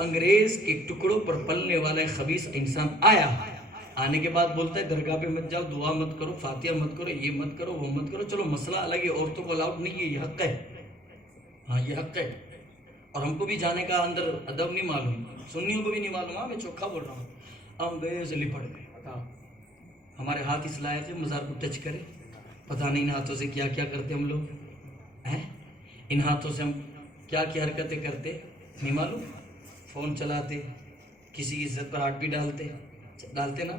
انگریز کے ٹکڑوں پر پلنے والا خبیث انسان آیا، آنے کے بعد بولتا ہے درگاہ پہ مت جاؤ، دعا مت کرو، فاتحہ مت کرو، یہ مت کرو، وہ مت کرو. چلو مسئلہ الگ ہے، عورتوں کو الاؤڈ نہیں ہے، یہ حق ہے. ہاں یہ حق ہے، اور ہم کو بھی جانے کا اندر ادب نہیں معلوم، سنیوں کو بھی نہیں معلوم. ہاں میں چوکھا بول رہا ہوں. ہم گئے سے لپٹ گئے. بتاؤ ہمارے ہاتھ اس لائق ہے مزار کو ٹچ کرے؟ پتہ نہیں ان ہاتھوں سے کیا کیا کرتے ہم لوگ ہیں، ان ہاتھوں سے ہم کیا کیا حرکتیں کرتے نہیں معلوم. فون چلاتے، کسی کی عزت پر ہاتھ بھی ڈالتے نا.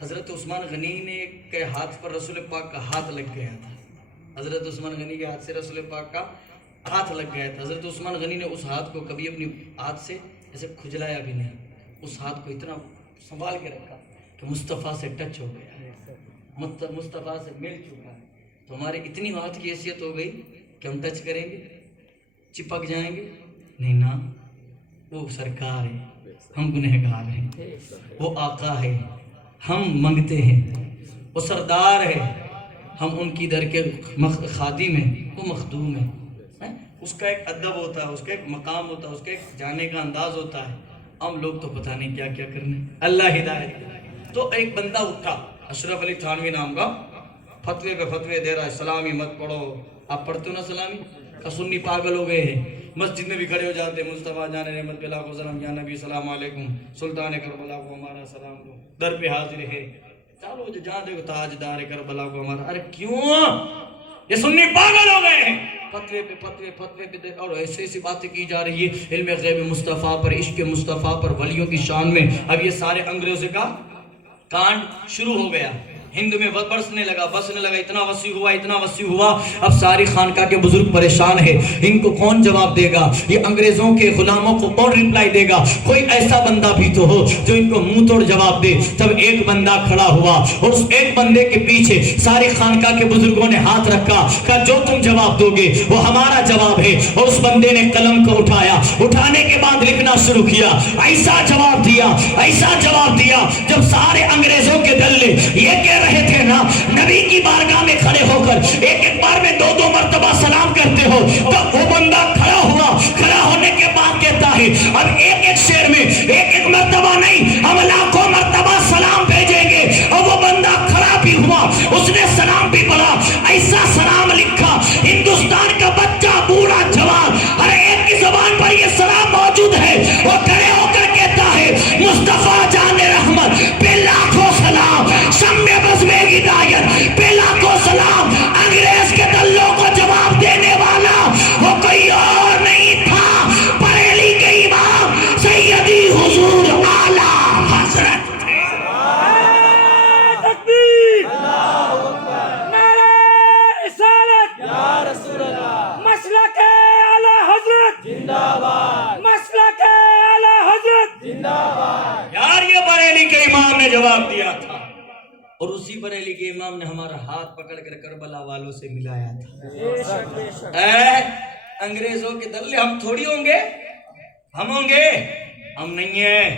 حضرت عثمان غنی نے کے ہاتھ پر رسول پاک کا ہاتھ لگ گیا تھا. حضرت عثمان غنی کے ہاتھ سے رسول پاک کا ہاتھ لگ گیا تھا. حضرت عثمان غنی نے اس ہاتھ کو کبھی اپنی ہاتھ سے ایسے کھجلایا بھی نہیں، اس ہاتھ کو اتنا سنبھال کے رکھا کہ مصطفیٰ سے ٹچ ہو گیا، مصطفیٰ سے مل چکا ہے. تو ہمارے اتنی ہاتھ کی حیثیت ہو گئی کہ ہم ٹچ کریں گے چپک جائیں گے نہیں نا. وہ سرکار ہے، ہم گنہگار ہیں. وہ آقا ہے، ہم منگتے ہیں. وہ سردار ہے، ہم ان کی در کے خادم ہیں. وہ مخدوم ہے. اس کا ایک ادب ہوتا ہے، اس کا ایک مقام ہوتا ہے، اس کا ایک جانے کا انداز ہوتا ہے. ہم لوگ تو پتہ نہیں کیا کیا کرنے. اللہ ہدایت. تو ایک بندہ اٹھا، اشرف علی تھانوی نام کا، فتوے پہ فتوے دے رہا ہے، سلامی مت پڑھو. آپ پڑھتے ہو نا سلامی؟ کا سنی پاگل ہو گئے ہیں، مسجد میں بھی کھڑے ہو جاتے ہیں، مصطفیٰ جان رحمت اللہ کو سلام، یا نبی السلام علیکم، سلطان کربلا کو ہمارا سلام دو، در پہ حاضر ہے. چلو جہاں دیکھو تاجدار کربلا کو ہمارا. ارے کیوں؟ یہ سنی پاگل ہو گئے ہیں. فتوے پہ فتوے پہ اور ایسی ایسی باتیں کی جا رہی ہے علم غیب مصطفیٰ پر، عشق مصطفیٰ پر، ولیوں کی شان میں. اب یہ سارے انگریزوں کا کانڈ شروع ہو گیا، ہند میں بسنے لگا، اتنا وسیع ہوا. اب ساری خانقاہ کے بزرگ پریشان ہیں، ان کو کون جواب دے گا؟ یہ انگریزوں کے غلاموں کو کون ریپلائی دے گا؟ کوئی ایسا بندہ بھی تو ہو جو ان کو منہ توڑ جواب دے. تب ایک بندہ کھڑا ہوا، اور اس ایک بندے کے پیچھے ساری خانقاہ کے بزرگوں نے ہاتھ رکھا، کہا جو تم جواب دو گے وہ ہمارا جواب ہے. اور اس بندے نے قلم کو اٹھایا، اٹھانے کے بعد لکھنا شروع کیا. ایسا جواب دیا جب سارے انگریزوں کے دل نے یہ کہہ رہے تھے نا، نبی کی بارگاہ میں کھڑے ہو کر ایک بار میں 2 مرتبہ سلام کرتے ہو. تب وہ بندہ کھڑا ہوا، کھڑا ہونے کے بعد کہتا ہے اب ایک شعر میں ایک مرتبہ نہیں، ہم لاکھوں مرتبہ سلام بھیجیں گے. اور وہ بندہ کھڑا بھی ہوا، اس نے سلام بھی پڑھا. ایسا سلام لکھا، ہندوستان کا بچہ بوڑھا جوان ہر ایک کی زبان پر یہ سلام موجود ہے. وہ کھڑے ہو کر کہتا ہے مصطفیٰ جان رحمت پہ لاکھوں سلام، شمع بزمِ ہدایت پہ لاکھوں سلام. انگریز کے دلوں کو جواب دینے والا وہ کوئی اور نہیں تھا، بریلی کے امام سیدی حضور اعلیٰ حضرت تھے. تکبیر، نعرہ رسالت، یا رسول اللہ، مسلک اعلیٰ حضرت زندہ باد، مسلک اعلیٰ حضرت زندہ باد. یار یہ بریلی کے امام نے جواب دیا تھا، اور اسی بریلی کے امام نے ہمارا ہاتھ پکڑ کر کربلا والوں سے ملایا تھا. انگریزوں کے دلے ہم تھوڑی ہوں گے، ہم نہیں ہیں.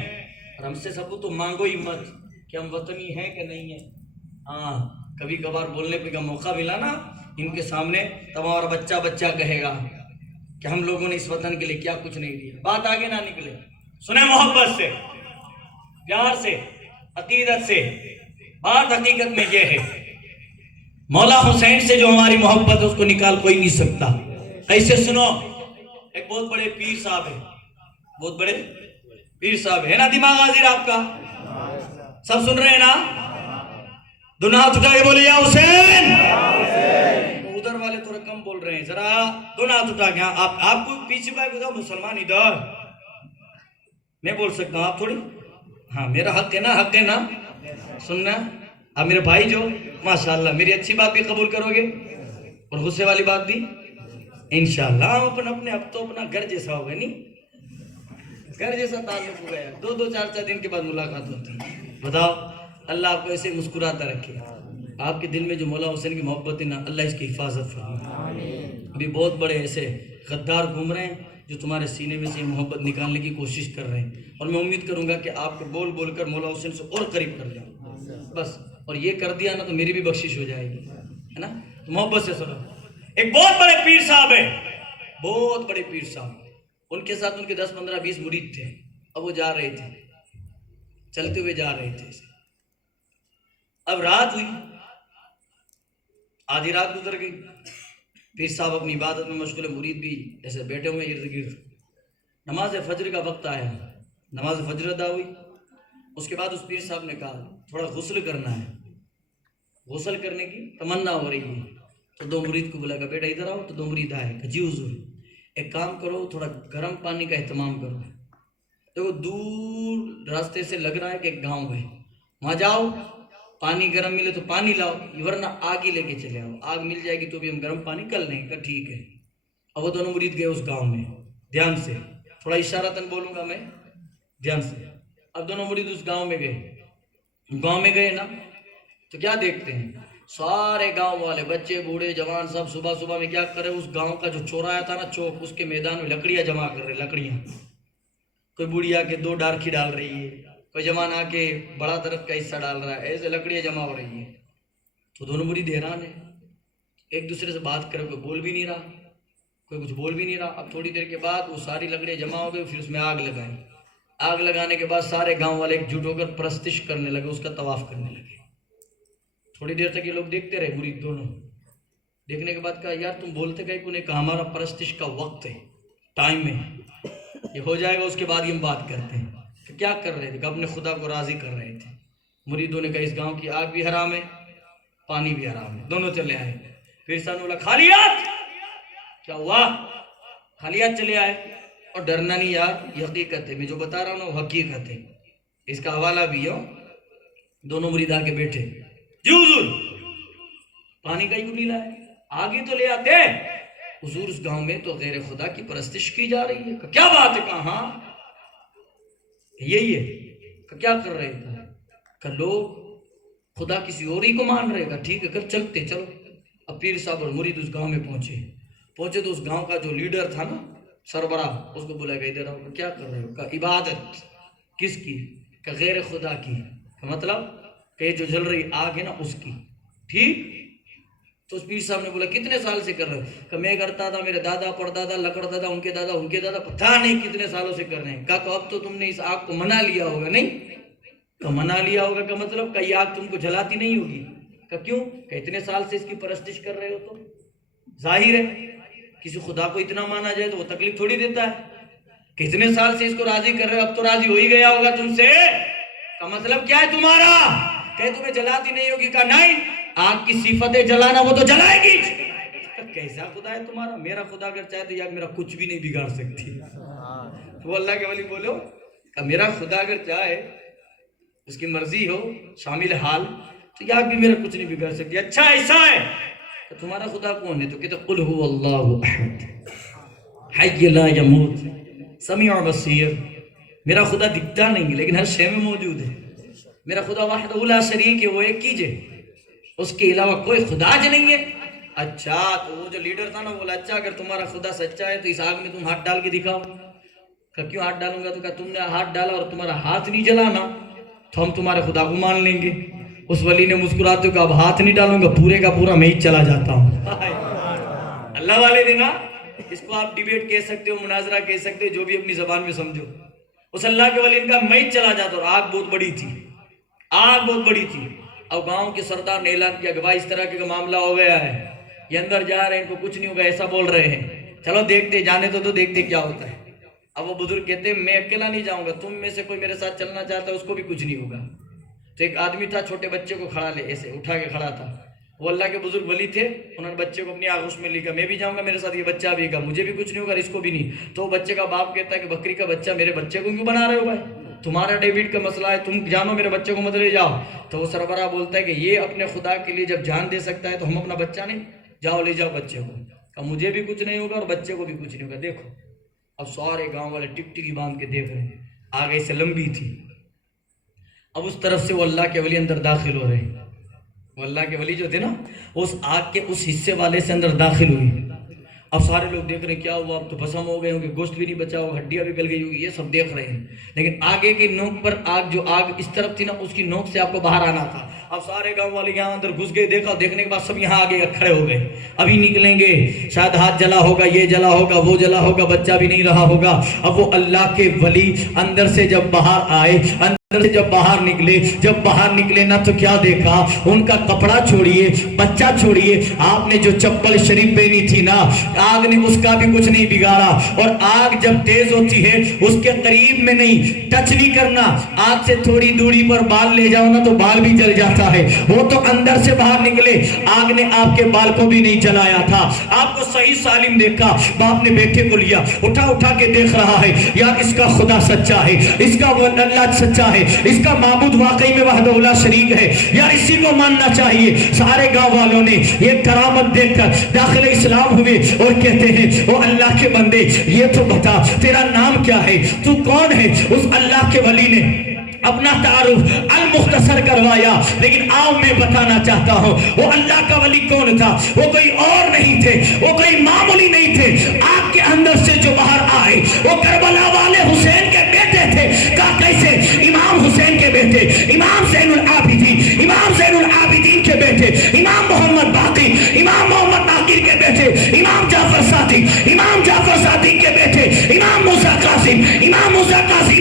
اور ہم سے ثبوت تو مانگو ہی مت کہ ہم وطنی ہیں کہ نہیں ہیں. ہاں کبھی کبھار بولنے پہ کا موقع ملا نا ان کے سامنے، تب ہمارا بچہ کہے گا کہ ہم لوگوں نے اس وطن کے لیے کیا کچھ نہیں دیا. بات آگے نہ نکلے، سنیں محبت سے، پیار سے، عقیدت سے. بات حقیقت میں یہ ہے، مولا حسین سے جو ہماری محبت ہے اس کو نکال کوئی نہیں سکتا. ایسے سنو، ایک بہت بڑے پیر صاحب ہے نا دماغ حاضر آپ کا؟ سب سن رہے ہیں نا؟ دونوں ہاتھ اٹھا کے بولے یا حسین. ادھر والے تھوڑا کم بول رہے ہیں، ذرا دونوں ہاتھ اٹھا کے. آپ کو پیچھے کا مسلمان ادھر میں بول سکتا ہوں، آپ تھوڑی. ہاں میرا حق ہے نا سننا. اب میرے بھائی جو ماشاءاللہ میری اچھی بات بھی قبول کرو گے اور غصے والی بات بھی انشاءاللہ. ہم اپنے اب تو اپنا گھر جیسا ہوگا، نہیں گھر جیسا تعلق ہو گیا. 2 4 دن کے بعد ملاقات ہوتی ہے. بتاؤ اللہ آپ کو ایسے مسکراتا رکھے. آپ کے دل میں جو مولا حسین کی محبت ہے نا، اللہ اس کی حفاظت فرمائے. ابھی بہت بڑے ایسے غدار گھوم رہے ہیں جو تمہارے سینے میں سے یہ محبت نکالنے کی کوشش کر رہے ہیں، اور میں امید کروں گا کہ آپ کو بول بول کر مولا حسین سے اور قریب کر لیں بس. اور یہ کر دیا نا تو میری بھی بخشش ہو جائے گی، ہے نا. تو محبت سے سنو. ایک بہت بڑے پیر صاحب ہیں، بہت بڑے پیر صاحب. ان کے ساتھ ان کے 10 15 20 مرید تھے. اب وہ جا رہے تھے، چلتے ہوئے جا رہے تھے، اب رات ہوئی، آدھی رات گزر گئی، پیر صاحب اپنی عبادت میں مشغول، مرید بھی ایسے بیٹھے ہوئے ارد گرد، نماز فجر کا وقت آیا، نماز فجر ادا ہوئی، اس کے بعد اس پیر صاحب نے کہا تھوڑا غسل کرنا ہے، غسل کرنے کی تمنا ہو رہی ہے، تو دو مرید کو بلا کر بیٹا ادھر آؤ، تو دو مرید آئے کہ جی حضور ایک کام کرو، تھوڑا گرم پانی کا اہتمام کرو، دیکھو دور راستے سے لگ رہا ہے کہ ایک گاؤں ہے، وہاں جاؤ، پانی گرم ملے تو پانی لاؤ، ورنہ آگ ہی لے کے چلے آؤ، آگ مل جائے گی تو بھی ہم گرم پانی کر لیں گے، ٹھیک ہے۔ اب وہ دونوں مرید گئے اس گاؤں میں، دھیان سے تھوڑا اشارتاً بولوں گا میں، دھیان سے، اب دونوں مرید اس گاؤں میں گئے نا، تو کیا دیکھتے ہیں، سارے گاؤں والے بچے بوڑھے جوان سب صبح صبح میں کیا کر رہے، اس گاؤں کا جو چورایا تھا نا چوک، اس کے میدان میں لکڑیاں جمع کر رہے، لکڑیاں، کوئی بوڑھی آ کے 2 ڈارکھی ڈال رہی ہے، کوئی جوان آ کے بڑا درخت کا حصہ ڈال رہا ہے، ایسے لکڑیاں جمع ہو رہی ہیں، تو دونوں مرید حیران ہیں، ایک دوسرے سے بات کرے، کوئی بول بھی نہیں رہا، کوئی کچھ بول بھی نہیں رہا۔ اب تھوڑی دیر کے بعد وہ ساری لکڑیاں جمع ہو گئی، پھر اس میں آگ لگائی، آگ لگانے کے بعد سارے گاؤں والے ایک جٹ ہو کر پرستش کرنے لگے، اس کا طواف کرنے لگے۔ تھوڑی دیر تک یہ لوگ دیکھتے رہے، مرید دونوں، دیکھنے کے بعد کہا یار تم بولتے گئے انہیں کہا ہمارا پرستش کا وقت ہے، ٹائم ہے، یہ ہو جائے گا اس کے بعد ہی ہم بات کرتے ہیں، کہ کیا کر رہے تھے، کہ اپنے خدا کو راضی کر رہے تھے۔ مریدوں نے کہا اس گاؤں کی آگ بھی حرام ہے، پانی بھی حرام ہے، دونوں چلے آئے، پھر سانو بولا خالیات، کیا ہوا، خالیات چلے آئے، اور ڈرنا نہیں یار، یہ حقیقت ہے، میں جو بتا رہا ہوں نا وہ حقیقت ہے، اس کا حوالہ بھی ہے۔ دونوں مرید آ کے بیٹھے، جی حضور پانی کا ہی کیوں نہیں لائے، آگے تو لے آتے حضور، اس گاؤں میں تو غیر خدا کی پرستش کی جا رہی ہے۔ کیا بات ہے، کہاں یہی ہے، کیا کر رہے تھے، کہ لوگ خدا کسی اور ہی کو مان رہے گا، ٹھیک ہے کل چلتے چلو۔ اب پیر صاحب اور مرید اس گاؤں میں پہنچے تو اس گاؤں کا جو لیڈر تھا نا، سربراہ، اس کو بلایا گیا ادھر آؤ، کیا کر رہے ہو، کہ عبادت کس کی، کہ غیر خدا کی، کہ مطلب کہ جو جل رہی آگ ہے نا اس کی، ٹھیک۔ تو اس پیر صاحب نے بولا کتنے سال سے کر رہے ہو، کہ میں کرتا تھا، میرے دادا پردادا لکڑ دادا ان کے دادا پتہ نہیں کتنے سالوں سے کر رہے ہیں۔ کہا تو اب تو تم نے اس آگ کو منا لیا ہوگا، نہیں کہ منا لیا ہوگا، کہ مطلب کہ یہ آگ تم کو جلاتی نہیں ہوگی، کہ کیوں، کہ اتنے سال سے اس کی پرستش کر رہے ہو، تو ظاہر ہے کسی خدا کو اتنا مانا جائے تو وہ تکلیف تھوڑی دیتا ہے، کہ اتنے سال سے اس کو راضی کر رہے ہو، اب تو راضی ہو ہی گیا ہوگا تم سے، کا مطلب کیا ہے تمہارا، کہ تمہیں جلاتی نہیں ہوگی، کہ نہیں آگ کی صفت ہے جلانا، وہ تو جلائے گی۔ کیسا خدا ہے تمہارا، میرا خدا اگر چاہے تو یہ آگ میرا کچھ بھی نہیں بگاڑ سکتی۔ وہ اللہ کے ولی بولو کہ میرا خدا اگر چاہے، اس کی مرضی ہو شامل حال، تو یہ آگ بھی میرا کچھ نہیں بگاڑ سکتی۔ اچھا ایسا ہے کہ تمہارا خدا کون ہے، تو کہتے قل هو اللہ احد حی لا یموت سمیع بصیر، میرا خدا دکھتا نہیں لیکن ہر شے میں موجود ہے، میرا خدا وحدہ لا شریک ہے، وہ ایک کیجئے، اس کے علاوہ کوئی خدا ج نہیں ہے۔ اچھا تو وہ جو لیڈر تھا نا بولا اچھا اگر تمہارا خدا سچا ہے تو اس آگ میں تم ہاتھ ڈال کے دکھاؤ۔ کہ کیوں ہاتھ ڈالوں گا، تو کہا تم نے ہاتھ ڈالا اور تمہارا ہاتھ نہیں جلانا تو ہم تمہارے خدا کو مان لیں گے۔ اس ولی نے مسکراتے کہا اب ہاتھ نہیں ڈالوں گا، پورے کا پورا میں ہی چلا جاتا ہوں۔ اللہ والے دینا، اس کو آپ ڈیبیٹ کہہ سکتے ہو، مناظرہ کہہ سکتے ہو، جو بھی اپنی زبان میں سمجھو۔ اس اللہ کے ولی ان کا میں ہی چلا جاتا، اور آگ بہت بڑی تھی، آگ بہت بڑی تھی۔ اب گاؤں کے سردار نے اعلان کیا کہ بھائی اس طرح کا معاملہ ہو گیا ہے، یہ اندر جا رہے ہیں، ان کو کچھ نہیں ہوگا، ایسا بول رہے ہیں، چلو دیکھتے جانے تو دیکھتے کیا ہوتا ہے۔ اب وہ بزرگ کہتے ہیں میں اکیلا نہیں جاؤں گا، تم میں سے کوئی میرے ساتھ چلنا چاہتا ہے اس کو بھی کچھ نہیں ہوگا۔ تو ایک آدمی تھا چھوٹے بچے کو کھڑا لے ایسے اٹھا کے کھڑا تھا، وہ اللہ کے بزرگ ولی تھے، انہوں نے بچے کو اپنی آغوش میں لکھا میں بھی جاؤں گا، میرے ساتھ یہ بچہ بھی گا، مجھے بھی کچھ نہیں ہوگا، اس کو بھی نہیں۔ تو بچے کا باپ کہتا ہے کہ بکری کا بچہ میرے بچے کو کیوں بنا رہے ہو بھائی، تمہارا ڈیوڈ کا مسئلہ ہے، تم جانو میرے بچے کو مت لے جاؤ۔ تو وہ سربراہ بولتا ہے کہ یہ اپنے خدا کے لیے جب جان دے سکتا ہے تو ہم اپنا بچہ نہیں، جاؤ لے جاؤ بچے کو، کہ مجھے بھی کچھ نہیں ہوگا اور بچے کو بھی کچھ نہیں ہوگا۔ دیکھو اب سارے گاؤں والے ٹکٹکی باندھ کے دیکھ رہے ہیں، آگے سے لمبی تھی، اب اس طرف سے وہ اللہ کے ولی اندر داخل ہو رہے ہیں، وہ اللہ کے ولی جو تھے نا اس آگ کے اس حصے والے سے اندر داخل ہوئی، اب سارے لوگ دیکھ رہے ہیں کیا ہوا، اب تو بھسم ہو گئے ہوں گے، گوشت بھی نہیں بچا ہوگا، ہڈیاں بھی گل گئی ہوگی، یہ سب دیکھ رہے ہیں. لیکن آگے کی نوک پر آگ، جو آگ اس طرف تھی نا، اس کی نوک سے آپ کو باہر آنا تھا. اب سارے گاؤں والے یہاں اندر گھس گئے، دیکھا، دیکھنے کے بعد سب یہاں آگے کھڑے ہو گئے. ابھی نکلیں گے، شاید ہاتھ جلا ہوگا، یہ جلا ہوگا، وہ جلا ہوگا، بچہ بھی نہیں رہا ہوگا. اب وہ اللہ کے ولی اندر سے جب باہر آئے، اندر سے جب باہر نکلے نا، تو کیا دیکھا؟ ان کا کپڑا چھوڑیے، بچہ چھوڑیے، آپ نے جو چپل شریف پہنی تھی نا، آگ نے اس کا بھی کچھ نہیں بگاڑا. اور آگ جب تیز ہوتی ہے اس کے قریب میں نہیں، ٹچ نہیں کرنا. آگ سے تھوڑی دوری پر بال لے جاؤ نا تو بال بھی جل جاتا ہے. وہ تو اندر سے باہر نکلے، آگ نے آپ کے بال کو بھی نہیں جلایا تھا. آپ کو صحیح سالم دیکھا، باپ نے بیٹے کو لیا، اٹھا کے دیکھ رہا ہے، یار اس کا خدا سچا ہے، اس کا اللہ سچا ہے، اس کا معبود واقعی میں وحدہ لا شریک ہے، یار اسی کو ماننا چاہیے. سارے گاؤں والوں نے یہ کرامت دیکھ کر داخل اسلام ہوئے اور کہتے ہیں، او اللہ کے بندے، یہ تو بتا تیرا نام کیا ہے، تو کون ہے؟ اس اللہ کے ولی نے اپنا تعارف المختصر کروایا. لیکن آؤ میں بتانا چاہتا ہوں وہ اللہ کا ولی کون تھا. وہ کوئی اور نہیں تھے، وہ کوئی معمولی نہیں تھے. آگ کے اندر سے جو باہر آئے وہ کربلا والے حسین کے بیٹے تھے. کہا کیسے؟ امام حسین کے بیٹے، امام زین العابدین کے بیٹے، امام محمد باقر کے بیٹے، امام جعفر صادق کے بیٹے، امام موسیٰ قاسم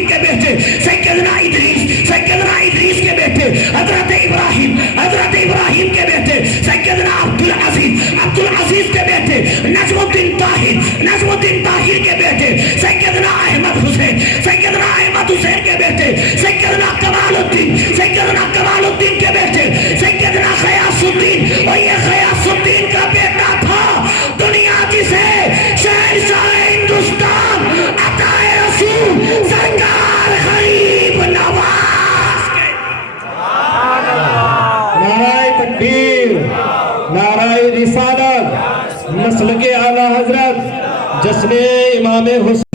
کے بیٹے، سیدنا ادریس کے بیٹے، حضرت ابراہیم کے بیٹے، سیدنا عبدالعزیز کے بیٹے، نجم الدین طاہر کے بیٹے، سیدنا احمد حسین کے بیٹے، سیدنا کمال الدین کے بیٹے، سیدنا غیاث الدین. اور یہ غیاث الدین کا بیٹا تھا دنیا جسے شہنشاہ ہندوستان عطائے رسول سرکار غریب نواز کے. نعرہ تکبیر، نعرہ رسالت، مسلک اعلی حضرت، جشن امام حسین.